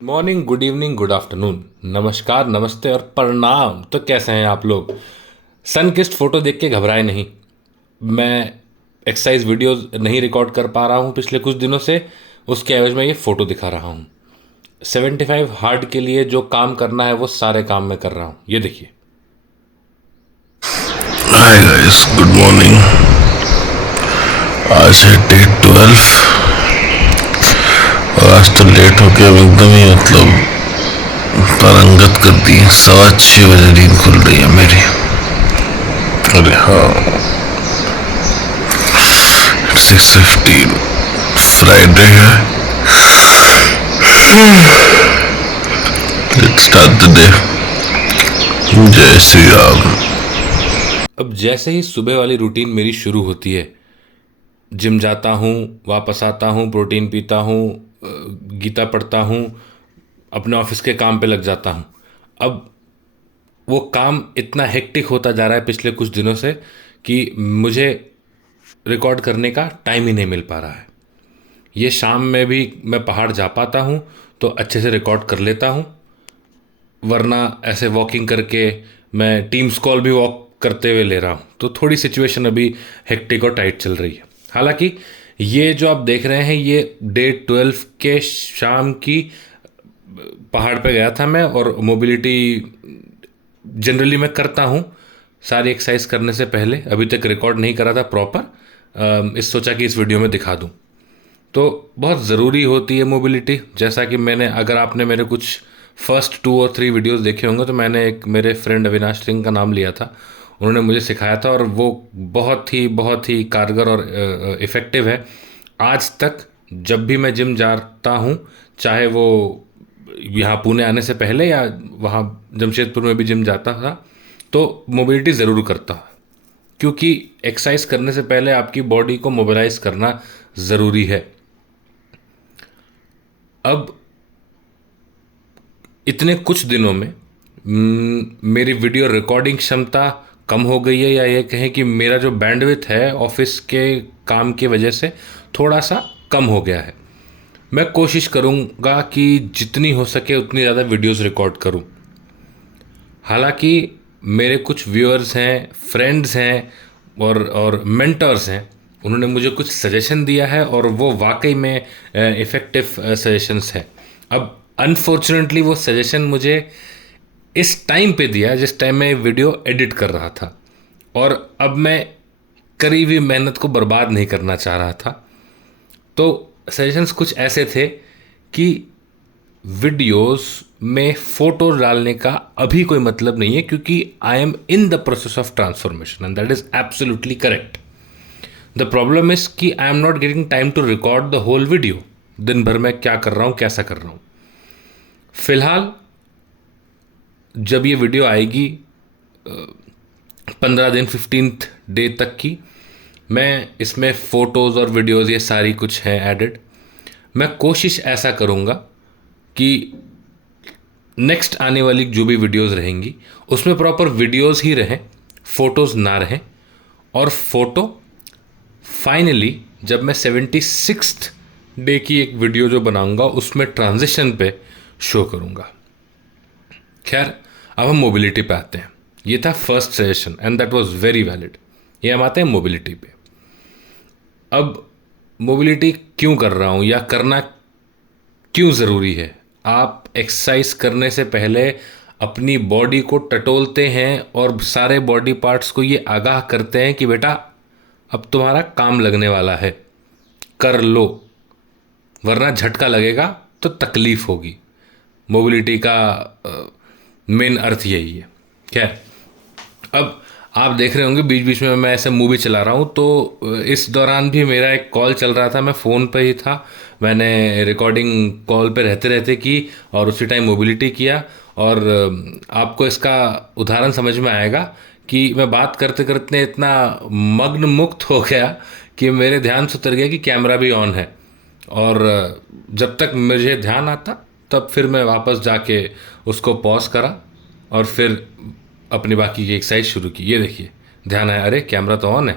Morning, good evening, good afternoon, नमस्कार, नमस्ते और प्रणाम। तो कैसे हैं आप लोग? सन किस्ट फोटो देख के घबराए नहीं। मैं एक्सरसाइज वीडियोस नहीं रिकॉर्ड कर पा रहा हूं पिछले कुछ दिनों से। उसके एवज में ये फोटो दिखा रहा हूं। 75 हार्ड के लिए जो काम करना है वो सारे काम मैं कर रहा हूं। ये देखिए। Hi guys, good morning. आज है डे 12 और आज तो लेट होके अब एकदम ही पारंगत कर दी। 6:15 नींद खुल रही है मेरी। अरे हाँ, 6:15 फ्राइडे है। Let's start the day. जय श्री राम। अब जैसे ही सुबह वाली रूटीन मेरी शुरू होती है, जिम जाता हूँ, वापस आता हूँ, प्रोटीन पीता हूँ, गीता पढ़ता हूँ, अपने ऑफिस के काम पे लग जाता हूँ। अब वो काम इतना हेक्टिक होता जा रहा है पिछले कुछ दिनों से कि मुझे रिकॉर्ड करने का टाइम ही नहीं मिल पा रहा है। ये शाम में भी मैं पहाड़ जा पाता हूँ तो अच्छे से रिकॉर्ड कर लेता हूँ, वरना ऐसे वॉकिंग करके मैं टीम्स कॉल भी वॉक करते हुए ले रहा हूँ। तो थोड़ी सिचुएशन अभी हेक्टिक और टाइट चल रही है। हालांकि ये जो आप देख रहे हैं ये डे 12 के शाम की पहाड़ पे गया था मैं, और मोबिलिटी जनरली मैं करता हूँ सारी एक्सरसाइज करने से पहले। अभी तक रिकॉर्ड नहीं करा था प्रॉपर, इस सोचा कि इस वीडियो में दिखा दूँ। तो बहुत ज़रूरी होती है मोबिलिटी। जैसा कि मैंने, अगर आपने मेरे कुछ फर्स्ट 2 और 3 वीडियोस देखे होंगे तो मैंने एक मेरे फ्रेंड अविनाश सिंह का नाम लिया था। उन्होंने मुझे सिखाया था और वो बहुत ही कारगर और इफ़ेक्टिव है। आज तक जब भी मैं जिम जाता हूँ, चाहे वो यहाँ पुणे आने से पहले या वहाँ जमशेदपुर में भी जिम जाता था, तो मोबिलिटी ज़रूर करता हूँ। क्योंकि एक्सरसाइज करने से पहले आपकी बॉडी को मोबिलाइज करना ज़रूरी है। अब इतने कुछ दिनों में मेरी वीडियो रिकॉर्डिंग क्षमता कम हो गई है, या ये कहें कि मेरा जो बैंडविड्थ है ऑफिस के काम की वजह से थोड़ा सा कम हो गया है। मैं कोशिश करूँगा कि जितनी हो सके उतनी ज़्यादा वीडियोस रिकॉर्ड करूँ। हालांकि मेरे कुछ व्यूअर्स हैं, फ्रेंड्स हैं और मेंटर्स हैं, उन्होंने मुझे कुछ सजेशन दिया है और वो वाकई में इफ़ेक्टिव सजेशंस हैं। अब अनफॉर्चुनेटली वो सजेशन मुझे इस टाइम पे दिया जिस टाइम मैं वीडियो एडिट कर रहा था, और अब मैं करी हुई मेहनत को बर्बाद नहीं करना चाह रहा था। तो सजेशंस कुछ ऐसे थे कि वीडियोस में फोटो डालने का अभी कोई मतलब नहीं है, क्योंकि I am in the process of transformation and that is absolutely correct. The problem is कि I am not getting time to record the whole video. दिन भर मैं क्या कर रहा हूँ, कैसा कर रहा हूँ। फिलहाल जब ये वीडियो आएगी 15 दिन 15th डे तक की, मैं इसमें फ़ोटोज़ और वीडियोज़ ये सारी कुछ हैं एडिड। मैं कोशिश ऐसा करूँगा कि नेक्स्ट आने वाली जो भी वीडियोज़ रहेंगी उसमें प्रॉपर वीडियोज़ ही रहें, फ़ोटोज़ ना रहें। और फोटो फाइनली जब मैं 76th डे की एक वीडियो जो बनाऊंगा उसमें ट्रांजिशन पे शो करूँगा। खैर, अब हम मोबिलिटी पे आते हैं। ये था first suggestion and that was very valid. ये हम आते हैं मोबिलिटी पे। अब मोबिलिटी क्यों कर रहा हूँ या करना क्यों ज़रूरी है? आप एक्सरसाइज करने से पहले अपनी बॉडी को टटोलते हैं और सारे बॉडी पार्ट्स को ये आगाह करते हैं कि बेटा अब तुम्हारा काम लगने वाला है, कर लो, वरना झटका लगेगा तो तकलीफ होगी। मोबिलिटी का मेन अर्थ यही है। खैर, अब आप देख रहे होंगे बीच बीच में मैं ऐसे मूवी चला रहा हूँ, तो इस दौरान भी मेरा एक कॉल चल रहा था, मैं फ़ोन पे ही था। मैंने रिकॉर्डिंग कॉल पे रहते रहते की और उसी टाइम मोबिलिटी किया। और आपको इसका उदाहरण समझ में आएगा कि मैं बात करते करते इतना मग्न मुक्त हो गया कि मेरे ध्यान से उतर गया कि कैमरा भी ऑन है। और जब तक मुझे ध्यान आता तब फिर मैं वापस जाके उसको पॉज करा और फिर अपनी बाकी की एक्सरसाइज शुरू की। ये देखिए, ध्यान आया, अरे कैमरा तो ऑन है।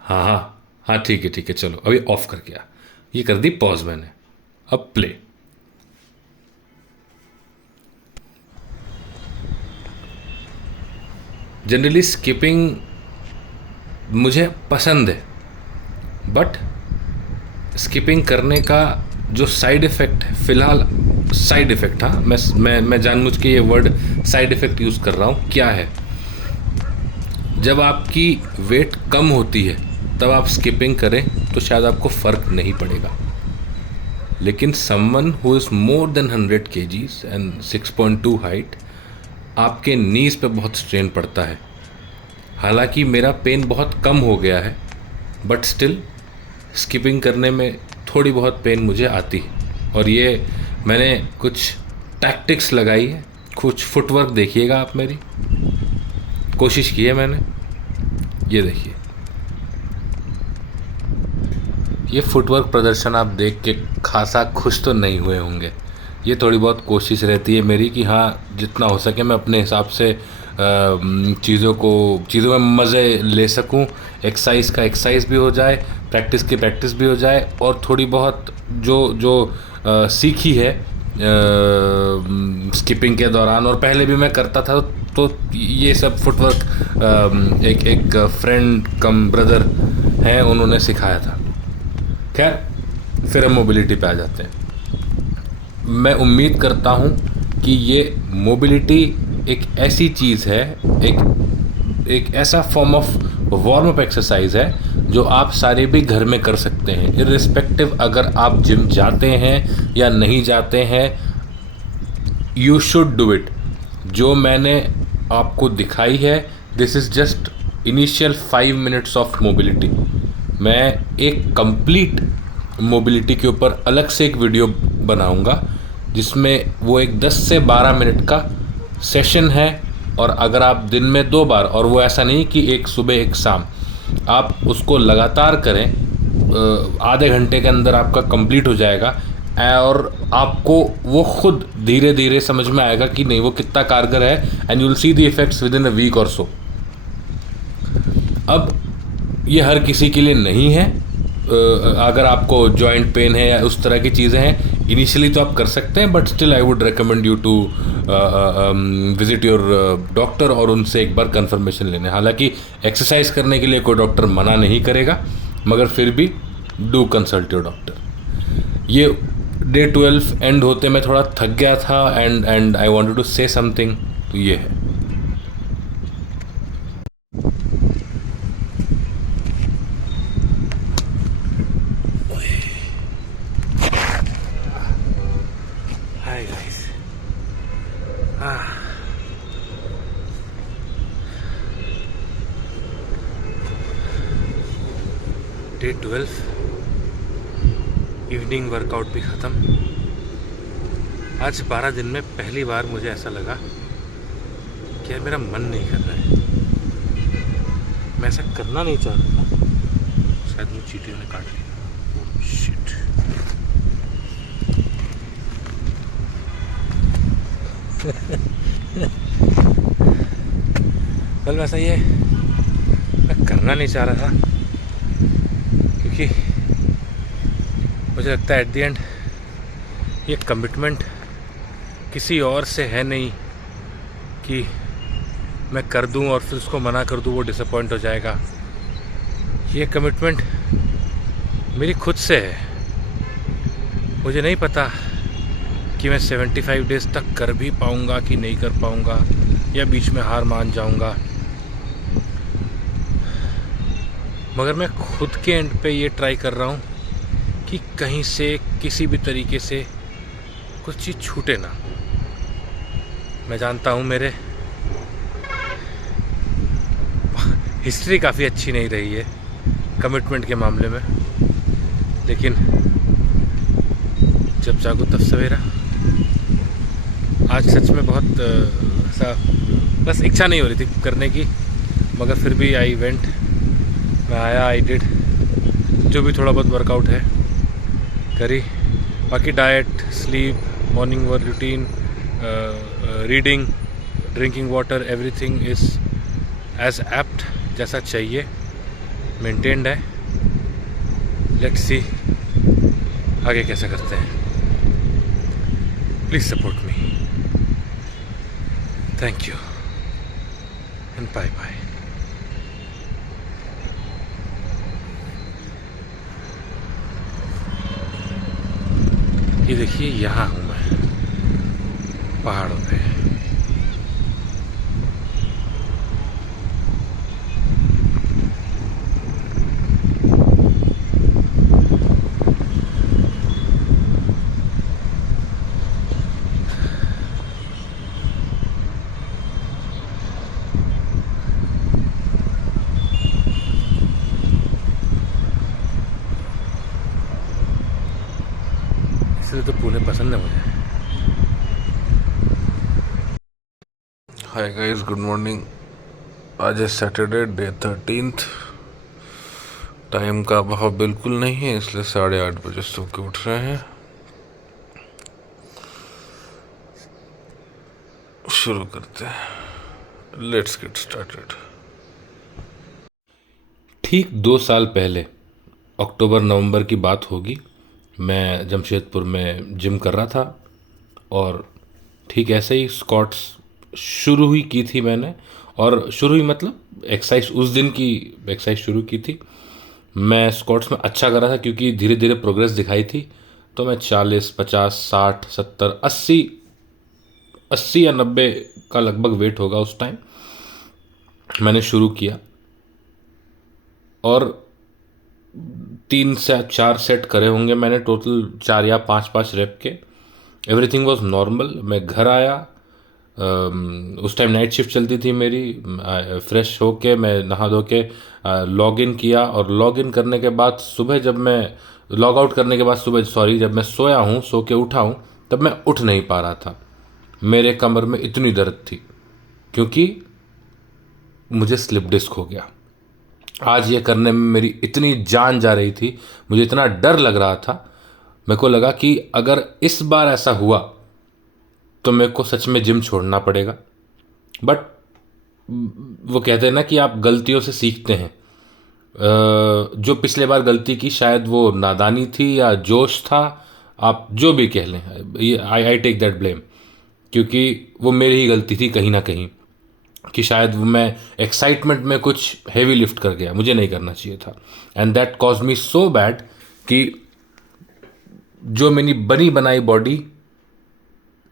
हाँ हाँ हाँ, ठीक है, चलो अभी ऑफ कर गया। ये कर दी पॉज मैंने। अब प्ले। जनरली स्किपिंग मुझे पसंद है, बट स्किपिंग करने का जो साइड इफ़ेक्ट है, फ़िलहाल साइड इफ़ेक्ट, हाँ मैं जानबूझ के ये वर्ड साइड इफ़ेक्ट यूज़ कर रहा हूँ। क्या है, जब आपकी वेट कम होती है तब आप स्किपिंग करें तो शायद आपको फ़र्क नहीं पड़ेगा, लेकिन someone who is more than 100 kgs and 6.2 height, आपके नीज़ पे बहुत स्ट्रेन पड़ता है। हालांकि मेरा पेन बहुत कम हो गया है, बट स्टिल स्किपिंग करने में थोड़ी बहुत पेन मुझे आती है। और ये मैंने कुछ टैक्टिक्स लगाई है, कुछ फुटवर्क देखिएगा आप, मेरी कोशिश की है मैंने। ये देखिए, ये फुटवर्क प्रदर्शन आप देख के खासा खुश तो नहीं हुए होंगे। ये थोड़ी बहुत कोशिश रहती है मेरी कि हाँ, जितना हो सके मैं अपने हिसाब से चीज़ों में मज़े ले सकूं। एक्सरसाइज का एक्सरसाइज भी हो जाए, प्रैक्टिस की प्रैक्टिस भी हो जाए, और थोड़ी बहुत जो सीखी है स्किपिंग के दौरान, और पहले भी मैं करता था, तो ये सब फुटवर्क एक फ्रेंड कम ब्रदर हैं, उन्होंने सिखाया था। खैर, फिर हम मोबिलिटी पे आ जाते हैं। मैं उम्मीद करता हूँ कि ये मोबिलिटी एक ऐसी चीज़ है, एक ऐसा form of warm up exercise है जो आप सारे भी घर में कर सकते हैं, इर्रिस्पेक्टिव अगर आप जिम जाते हैं या नहीं जाते हैं। You should do it. जो मैंने आपको दिखाई है, this is just initial 5 minutes of mobility. मैं एक कंप्लीट मोबिलिटी के ऊपर अलग से एक वीडियो बनाऊंगा, जिसमें वो एक 10 से 12 मिनट का सेशन है। और अगर आप दिन में 2 बार, और वो ऐसा नहीं कि एक सुबह एक शाम, आप उसको लगातार करें, आधे घंटे के अंदर आपका कंप्लीट हो जाएगा, और आपको वो खुद धीरे धीरे समझ में आएगा कि नहीं, वो कितना कारगर है, and you will see the effects within a week or so. अब ये हर किसी के लिए नहीं है। अगर आपको जॉइंट पेन है या उस तरह की चीज़ें हैं, इनिशियली तो आप कर सकते हैं, but still I would recommend you to visit your doctor और उनसे एक बार कंफर्मेशन लेने। हालांकि एक्सरसाइज करने के लिए कोई डॉक्टर मना नहीं करेगा, मगर फिर भी डू कंसल्ट योर डॉक्टर। ये डे 12 एंड होते मैं थोड़ा थक गया था, and I wanted to say something, तो ये है। Hi guys, day 12, evening workout भी ख़त्म। आज 12 दिन में पहली बार मुझे ऐसा लगा कि यार मेरा मन नहीं कर रहा है। मैं ऐसा करना नहीं चाह रहा था, शायद मुझे चींटियों ने काट लिया। Oh shit. कल वैसा ये मैं करना नहीं चाह रहा था, क्योंकि मुझे लगता है एट द एंड ये कमिटमेंट किसी और से है नहीं कि मैं कर दूं और फिर उसको मना कर दूं, वो डिसअपॉइंट हो जाएगा। ये कमिटमेंट मेरी खुद से है। मुझे नहीं पता कि मैं 75 डेज़ तक कर भी पाऊंगा कि नहीं कर पाऊंगा, या बीच में हार मान जाऊंगा, मगर मैं खुद के एंड पे ये ट्राई कर रहा हूँ कि कहीं से किसी भी तरीके से कुछ चीज़ छूटे ना। मैं जानता हूँ मेरे हिस्ट्री काफ़ी अच्छी नहीं रही है कमिटमेंट के मामले में, लेकिन जब जागो तब सवेरा। आज सच में बहुत ऐसा बस इच्छा नहीं हो रही थी करने की, मगर फिर भी आई वेंट, मैं आया, आई डिड जो भी थोड़ा बहुत वर्कआउट है करी। बाकी diet, sleep, morning work routine, reading, drinking water, everything is as apt जैसा चाहिए, मेंटेन्ड है। लेट्स सी आगे कैसा करते हैं। Please support me. Thank you and bye bye. ये देखिए यहाँ हूँ मैं पहाड़ों पे। इसलिए तो पुणे पसंद है मुझे। Hi guys, good morning. आज है सैटरडे, डे 13th। टाइम का अभाव बिल्कुल नहीं है, इसलिए 8:30 बजे सो के उठ रहे हैं। शुरू करते हैं। Let's get started. ठीक 2 साल पहले अक्टूबर नवंबर की बात होगी। मैं जमशेदपुर में जिम कर रहा था और ठीक ऐसे ही स्क्वाट्स शुरू ही की थी मैंने। और शुरू ही मतलब एक्सरसाइज उस दिन की एक्सरसाइज शुरू की थी। मैं स्क्वाट्स में अच्छा कर रहा था क्योंकि धीरे धीरे प्रोग्रेस दिखाई थी। तो मैं 40, 50, 60, 70, 80, 80 या 90 का लगभग वेट होगा उस टाइम मैंने शुरू किया। और 3 से 4 सेट करे होंगे मैंने, टोटल 4 या 5 5 रेप के। Everything was normal. मैं घर आया, उस टाइम नाइट शिफ्ट चलती थी मेरी। फ्रेश होके मैं नहा धो के लॉग इन किया, और लॉग इन करने के बाद सुबह जब मैं लॉग आउट करने के बाद सुबह जब मैं सोया हूँ, सो के उठा हूँ, तब मैं उठ नहीं पा रहा था। मेरे कमर में इतनी दर्द थी क्योंकि मुझे स्लिप डिस्क हो गया। आज ये करने में मेरी इतनी जान जा रही थी, मुझे इतना डर लग रहा था। मेरे को लगा कि अगर इस बार ऐसा हुआ तो मेरे को सच में जिम छोड़ना पड़ेगा। बट वो कहते हैं ना कि आप गलतियों से सीखते हैं। जो पिछले बार गलती की, शायद वो नादानी थी या जोश था, आप जो भी कह लें, ये आई टेक दैट ब्लेम। क्योंकि वो मेरी ही गलती थी कहीं ना कहीं, कि शायद वो मैं एक्साइटमेंट में कुछ हैवी लिफ्ट कर गया, मुझे नहीं करना चाहिए था। And that cause me so bad कि जो मेरी बनी बनाई body,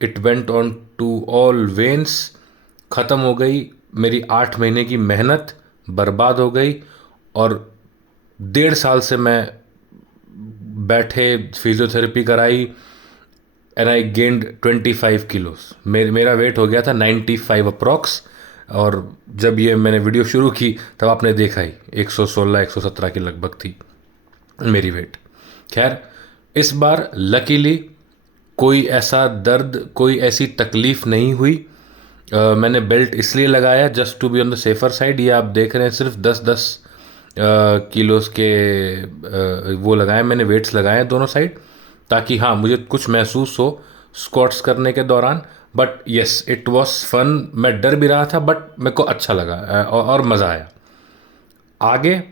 it went on to all veins, ख़त्म हो गई। मेरी 8 महीने की मेहनत बर्बाद हो गई। और 1.5 साल से मैं बैठे फिजियोथेरेपी कराई, एंड आई गेंड 25 किलोस। मेरा वेट हो गया था 95 अप्रॉक्स। और जब ये मैंने वीडियो शुरू की तब आपने देखा ही 116 117 के लगभग थी मेरी वेट। खैर, इस बार लकीली कोई ऐसा दर्द, कोई ऐसी तकलीफ नहीं हुई। मैंने बेल्ट इसलिए लगाया just to be on the safer side. ये आप देख रहे हैं सिर्फ 10-10 किलोस के वो लगाए मैंने, वेट्स लगाए हैं दोनों साइड, ताकि हाँ मुझे कुछ महसूस हो स्क्वाट्स करने के दौरान। But yes, it was fun. मैं डर भी रहा था बट मेरे को अच्छा लगा, और मज़ा आया। आगे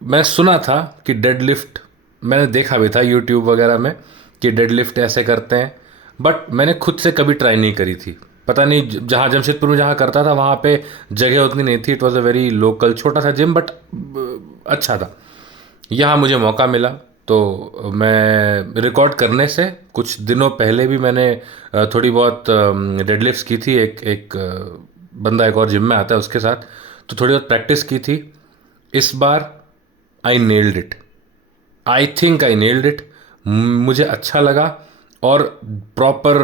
मैं सुना था कि डेडलिफ्ट, मैंने देखा भी था यूट्यूब वगैरह में कि डेडलिफ्ट ऐसे करते हैं, बट मैंने खुद से कभी ट्राई नहीं करी थी। पता नहीं, जहाँ जमशेदपुर में जहाँ करता था वहाँ पे जगह उतनी नहीं थी। It was a very local छोटा सा जिम, बट अच्छा था। यहाँ मुझे मौका मिला तो मैं रिकॉर्ड करने से कुछ दिनों पहले भी मैंने थोड़ी बहुत डेडलिफ्ट्स की थी। बंदा एक और जिम में आता है उसके साथ, तो थोड़ी बहुत प्रैक्टिस की थी। इस बार I nailed it. I think I nailed it. मुझे अच्छा लगा। और प्रॉपर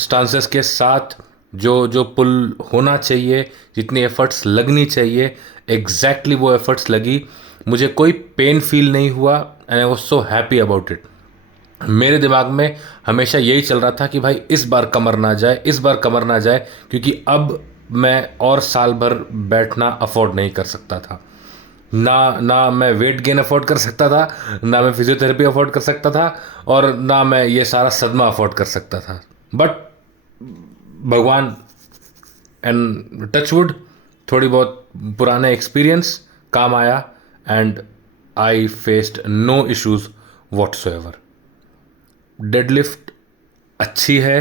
स्टांसेस के साथ जो जो पुल होना चाहिए, जितनी एफर्ट्स लगनी चाहिए, एग्जैक्टली वो एफर्ट्स लगी। मुझे कोई पेन फील नहीं हुआ, and I was so happy about it. मेरे दिमाग में हमेशा यही चल रहा था कि भाई इस बार कमर ना जाए, इस बार कमर ना जाए, क्योंकि अब मैं और साल भर बैठना अफोर्ड नहीं कर सकता था। ना मैं वेट गेन अफोर्ड कर सकता था, ना मैं फिजियोथेरेपी अफोर्ड कर सकता था, और ना मैं ये सारा सदमा अफोर्ड कर सकता था। बट भगवान एंड टचवुड, थोड़ी बहुत पुराने एक्सपीरियंस काम आया, and I faced no issues whatsoever. Deadlift अच्छी है।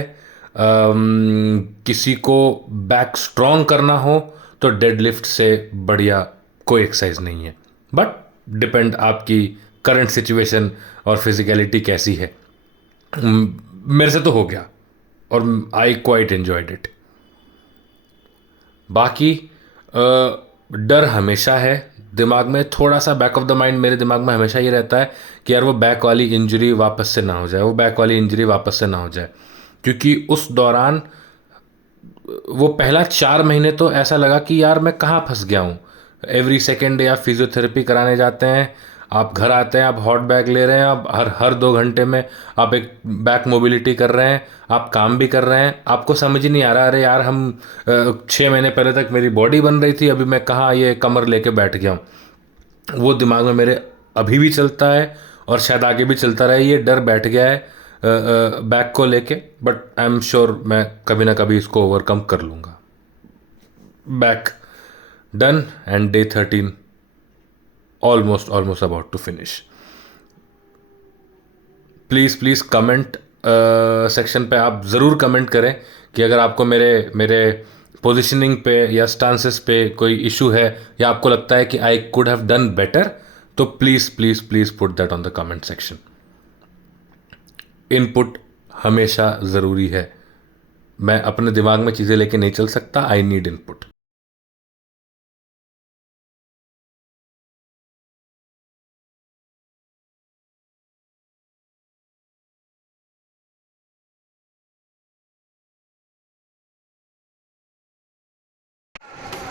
किसी को बैक स्ट्रॉन्ग करना हो तो डेडलिफ्ट से बढ़िया कोई एक्सरसाइज नहीं है, बट डिपेंड आपकी करंट सिचुएशन और फिजिकलिटी कैसी है। मेरे से तो हो गया और आई क्वाइट एंजॉयड इट। बाकी डर हमेशा है दिमाग में, थोड़ा सा बैक ऑफ द माइंड मेरे दिमाग में हमेशा ये रहता है कि यार वो बैक वाली इंजरी वापस से ना हो जाए, वो बैक वाली इंजरी वापस से ना हो जाए, क्योंकि उस दौरान वो पहला 4 महीने तो ऐसा लगा कि यार मैं कहाँ फंस गया हूँ। एवरी सेकेंड डे आप फिजियोथेरेपी कराने जाते हैं, आप घर आते हैं, आप हॉट बैग ले रहे हैं, आप हर हर 2 घंटे में आप एक बैक मोबिलिटी कर रहे हैं, आप काम भी कर रहे हैं, आपको समझ ही नहीं आ रहा अरे यार हम 6 महीने पहले तक मेरी बॉडी बन रही थी, अभी मैं कहाँ ये कमर लेके बैठ गया हूँ। वो दिमाग में मेरे अभी भी चलता है और शायद आगे भी चलता रहे, ये डर बैठ गया है बैक को लेके, बट आई एम श्योर मैं कभी ना कभी इसको ओवरकम कर लूँगा। Back done and day 13 almost about to finish. Please comment section पे आप ज़रूर कमेंट करें कि अगर आपको मेरे मेरे पोजिशनिंग पे या स्टांसेस पे कोई इशू है या आपको लगता है कि I could have done better, तो please put that on the comment section. Input हमेशा ज़रूरी है, मैं अपने दिमाग में चीज़ें लेके नहीं चल सकता, I need input.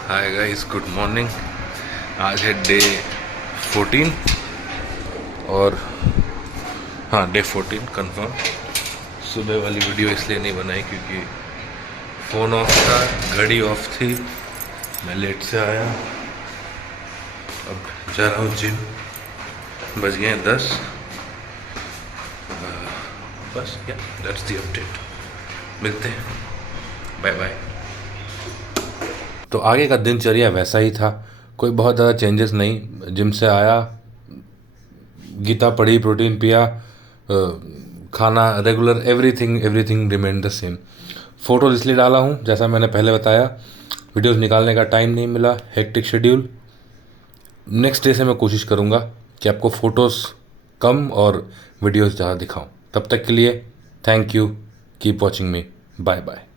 Hi guys, good morning. आज है डे 14 और हाँ डे 14 कंफर्म। सुबह वाली वीडियो इसलिए नहीं बनाई क्योंकि फ़ोन ऑफ था, घड़ी ऑफ थी, मैं लेट से आया। अब जा रहा हूँ जिम, बज गए 10। बस या दैट्स द अपडेट, मिलते हैं, बाय बाय। तो आगे का दिनचर्या वैसा ही था, कोई बहुत ज़्यादा चेंजेस नहीं। जिम से आया, गीता पढ़ी, प्रोटीन पिया, खाना regular, everything remain the same. Photos इसलिए डाला हूँ, जैसा मैंने पहले बताया, वीडियोस निकालने का टाइम नहीं मिला, हेक्टिक शेड्यूल। नेक्स्ट डे से मैं कोशिश करूँगा कि आपको फ़ोटोज़ कम और वीडियोस ज़्यादा दिखाऊँ। तब तक के लिए thank you, keep watching me, bye bye.